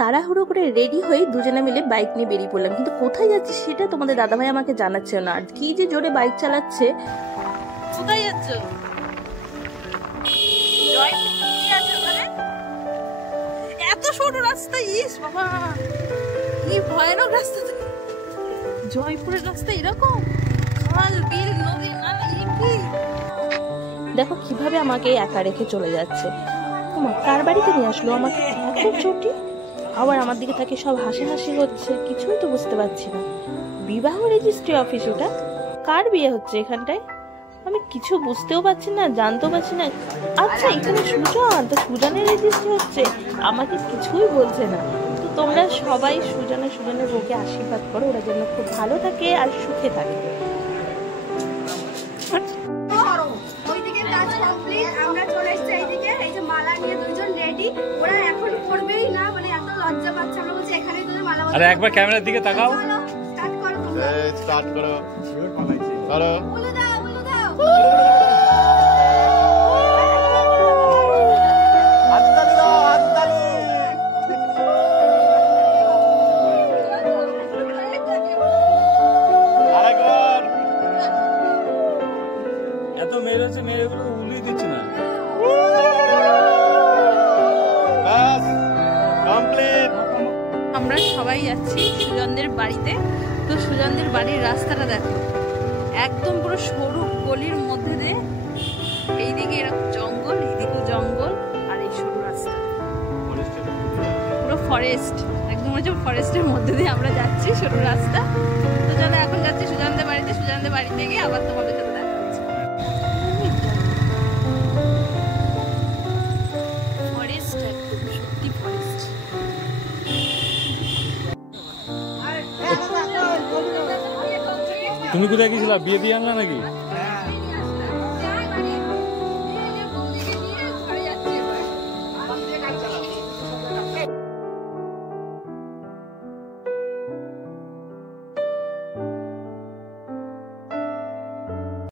তাড়াহুড়ো করে রেডি হয়ে দুজনে মিলে বাইক নিয়ে বেরিয়ে পড়লাম, কিন্তু কোথায় যাচ্ছি সেটা তোমাদের দাদাভাই আমাকে জানাচ্ছে না। আর কি যে জোরে বাইক চালাচ্ছে। কোথায় যাচ্ছ? এত সরু রাস্তা, ইস বাবা কি ভয়ানক রাস্তা। জয়পুরের রাস্তা এরকম, খাল বিল নদী নালা, কি দেখো কিভাবে আমাকে একা রেখে চলে যাচ্ছে। কার বাড়িতে নিয়ে আসলো আমাকে, এত চটি। আবার আমার দিকে তাকে সব হাসাহাসি হচ্ছে, কিছুই তো বুঝতে পারছি না। বিবাহ রেজিস্ট্রি অফিস, এটা কার বিয়ে হচ্ছে এখানটায়? আমি কিছু বুঝতেও পারছি না, জানতেও পারছি না। আচ্ছা এখানে সুজন, তো সুজনের রেজিস্ট্রি হচ্ছে, আমাকে কিছুই বলছে না। তো তোমরা সবাই সুজনের বউকে আশীর্বাদ করো, ওরা যেন খুব ভালো থাকে আর সুখে থাকে। আমরা চলে এসেছি এইদিকে, এই যে মালা নিয়ে দুজন রেডি। ওরা এখন করবেই না, মানে এত লজ্জা পাচ্ছে। আমরা বলছি এখানে তোদের মালা। আরে একবার ক্যামেরার দিকে তাকাও। স্টার্ট করো তোমরা, স্টার্ট করো করো। বলে দাও হাততালি দাও, হাততালি। আরেকবার। এত মেরেছে, মেয়েগুলো উলিয়ে দিচ্ছে না। বাস কমপ্লিট। আমরা সবাই যাচ্ছি সুজনদের বাড়িতে। তো সুজনদের বাড়ির রাস্তাটা দেখো, একদম পুরো সরু গলির মধ্যে দিয়ে, এইদিকে এরকম জঙ্গল, এইদিকেও জঙ্গল, আর এই সরু রাস্তা পুরো ফরেস্ট, একদম হচ্ছে ফরেস্টের মধ্যে দিয়ে আমরা যাচ্ছি, সরু রাস্তা। তো চলো এখন যাচ্ছি সুজনদের বাড়িতে। সুজনদের বাড়িতে গিয়ে আবার তোমাদের সাথে দেখা হচ্ছে। ফরেস্ট, একদম সত্যি ফরেস্ট। তুমি কোথায় গেছিলা? বিয়ে দিয়ে আনলা নাকি?